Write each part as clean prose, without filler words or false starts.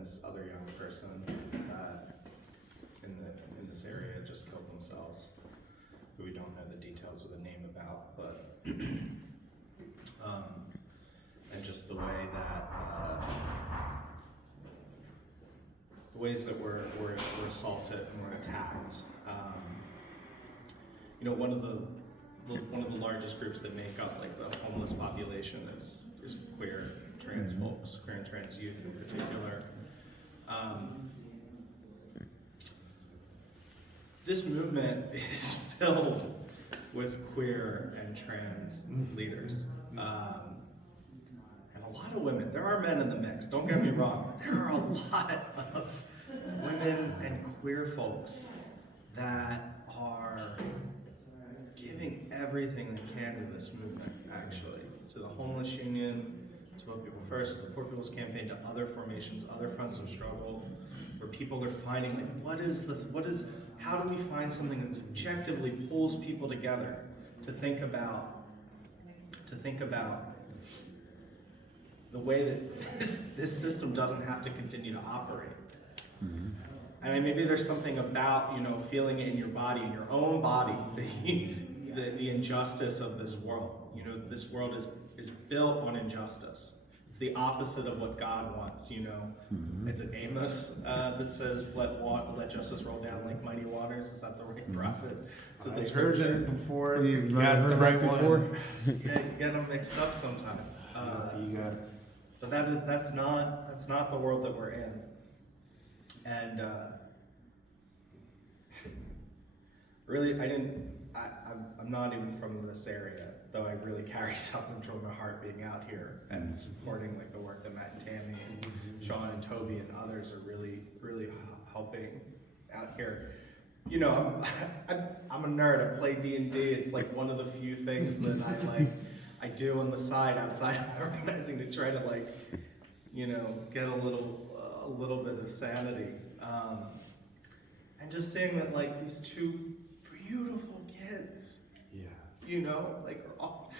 this other young person in this area just killed themselves, who we don't know the details of the name about, but and just the way that the ways that we're assaulted and we're attacked. One of the largest groups that make up like the homeless population is queer, trans folks, queer and trans youth in particular. This movement is filled with queer and trans leaders. And a lot of women. There are men in the mix, don't get me wrong. There are a lot of women and queer folks that are giving everything they can to this movement, actually. To the Homeless Union, to Poor People First, the Poor People's Campaign, to other formations, other fronts of struggle, where people are finding, like, how do we find something that objectively pulls people together to think about the way that this system doesn't have to continue to operate. Mm-hmm. I mean, maybe there's something about, feeling it in your body, in your own body, the injustice of this world. This world is built on injustice. It's the opposite of what God wants, Mm-hmm. It's an Amos that says, let justice roll down like mighty waters. Is that the right prophet? I've heard it before. You've got the right one. You get them mixed up sometimes. You got it. But that's not the world that we're in. And really, I'm not even from this area, though I really carry South Central in my heart being out here and supporting like the work that Matt and Tammy and Sean and Toby and others are really, really helping out here. I'm a nerd. I play D&D. It's like one of the few things that I do on the side outside of organizing to try to get a little bit of sanity. And just seeing that like these two beautiful kids, are all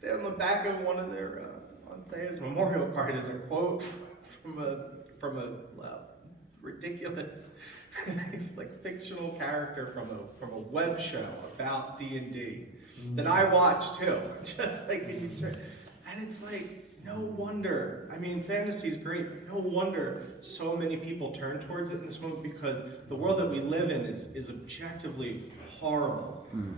they're on the back of one of their on Thea's memorial card is a quote from a ridiculous like fictional character from a web show about D&D that I watch too. Just like and it's like, no wonder. I mean, fantasy's great, but no wonder so many people turn towards it in this moment, because the world that we live in is objectively horrible. Mm.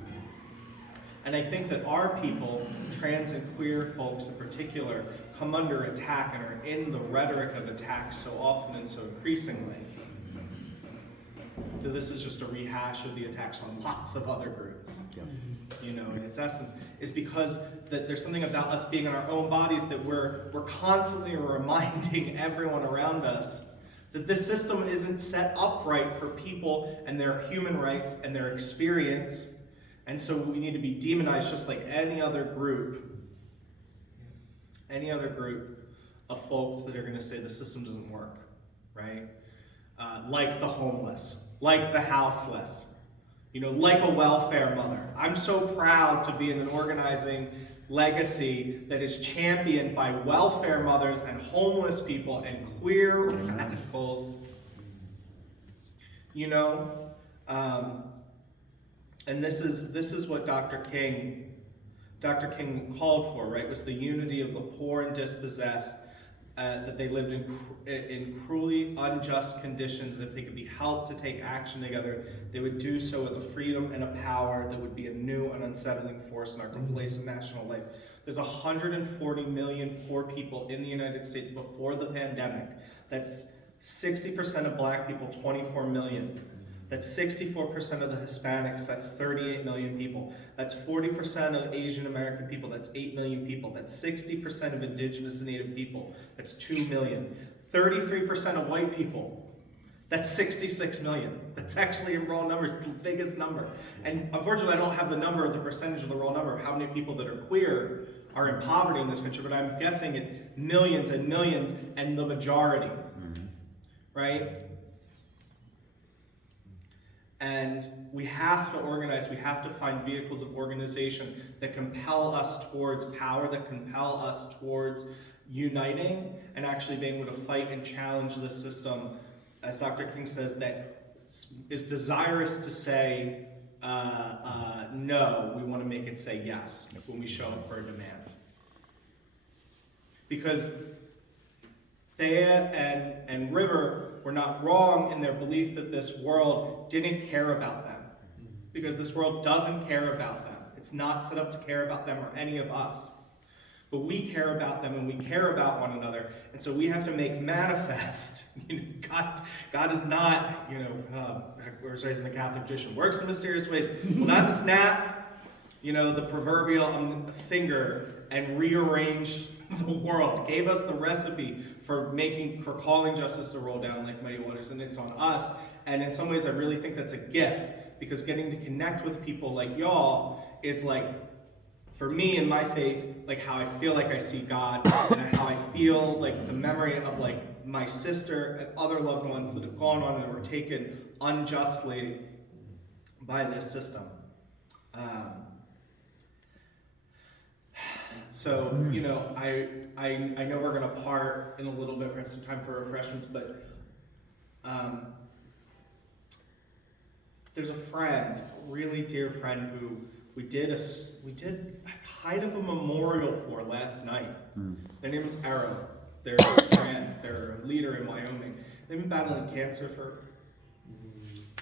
And I think that our people, trans and queer folks in particular, come under attack and are in the rhetoric of attack so often and so increasingly. So this is just a rehash of the attacks on lots of other groups. Yep. In its essence, is because that there's something about us being in our own bodies that we're constantly reminding everyone around us that this system isn't set up right for people and their human rights and their experience. And so we need to be demonized just like any other group of folks that are going to say the system doesn't work, right? Like the homeless, like the houseless, like a welfare mother. I'm so proud to be in an organizing legacy that is championed by welfare mothers and homeless people and queer radicals. And this is what Dr. King called for, right? Was the unity of the poor and dispossessed, that they lived in cruelly unjust conditions. If they could be helped to take action together, they would do so with a freedom and a power that would be a new and unsettling force in our complacent national life. There's 140 million poor people in the United States before the pandemic. That's 60% of Black people, 24 million. That's 64% of the Hispanics, that's 38 million people. That's 40% of Asian American people, that's 8 million people. That's 60% of Indigenous and Native people, that's 2 million. 33% of white people, that's 66 million. That's actually in raw numbers, the biggest number. And unfortunately, I don't have the number of the percentage of the raw number of how many people that are queer are in poverty in this country, but I'm guessing it's millions and millions and the majority, right? And we have to organize, we have to find vehicles of organization that compel us towards power, that compel us towards uniting and actually being able to fight and challenge the system, as Dr. King says, that is desirous to say, no, we want to make it say yes when we show up for a demand. Because Thea and River were not wrong in their belief that this world didn't care about them. Because this world doesn't care about them. It's not set up to care about them or any of us. But we care about them and we care about one another. And so we have to make manifest. God is not, we're raised in the Catholic tradition, works in mysterious ways. Will not snap, the proverbial finger and rearrange the world. Gave us the recipe for calling justice to roll down like mighty waters, and it's on us. And in some ways, I really think that's a gift, because getting to connect with people like y'all is like, for me in my faith, like how I feel like I see God, and how I feel like the memory of like my sister and other loved ones that have gone on and were taken unjustly by this system. So, I know we're going to part in a little bit. We're going to have some time for refreshments, but there's a friend, a really dear friend, who we did kind of a memorial for last night. Their name is Arrow. They're trans. They're a leader in Wyoming. They've been battling cancer for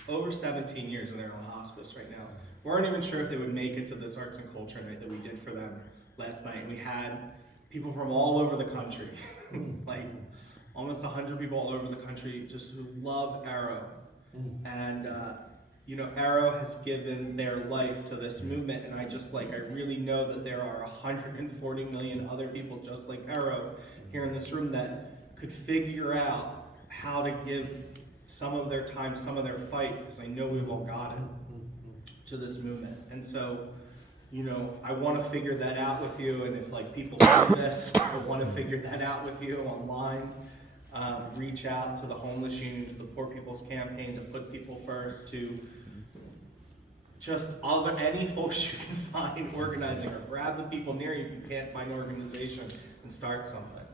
over 17 years, and they're on hospice right now. We weren't even sure if they would make it to this arts and culture night that we did for them last night. We had people from all over the country, like almost 100 people all over the country, just who love Arrow. And Arrow has given their life to this movement, and I really know that there are 140 million other people just like Arrow here in this room that could figure out how to give some of their time, some of their fight, because I know we've all got it, to this movement. And so, I want to figure that out with you, and if people see this, I want to figure that out with you online. Reach out to the Homeless Union, to the Poor People's Campaign, to Put People First, to just any folks you can find organizing, or grab the people near you if you can't find organization and start something.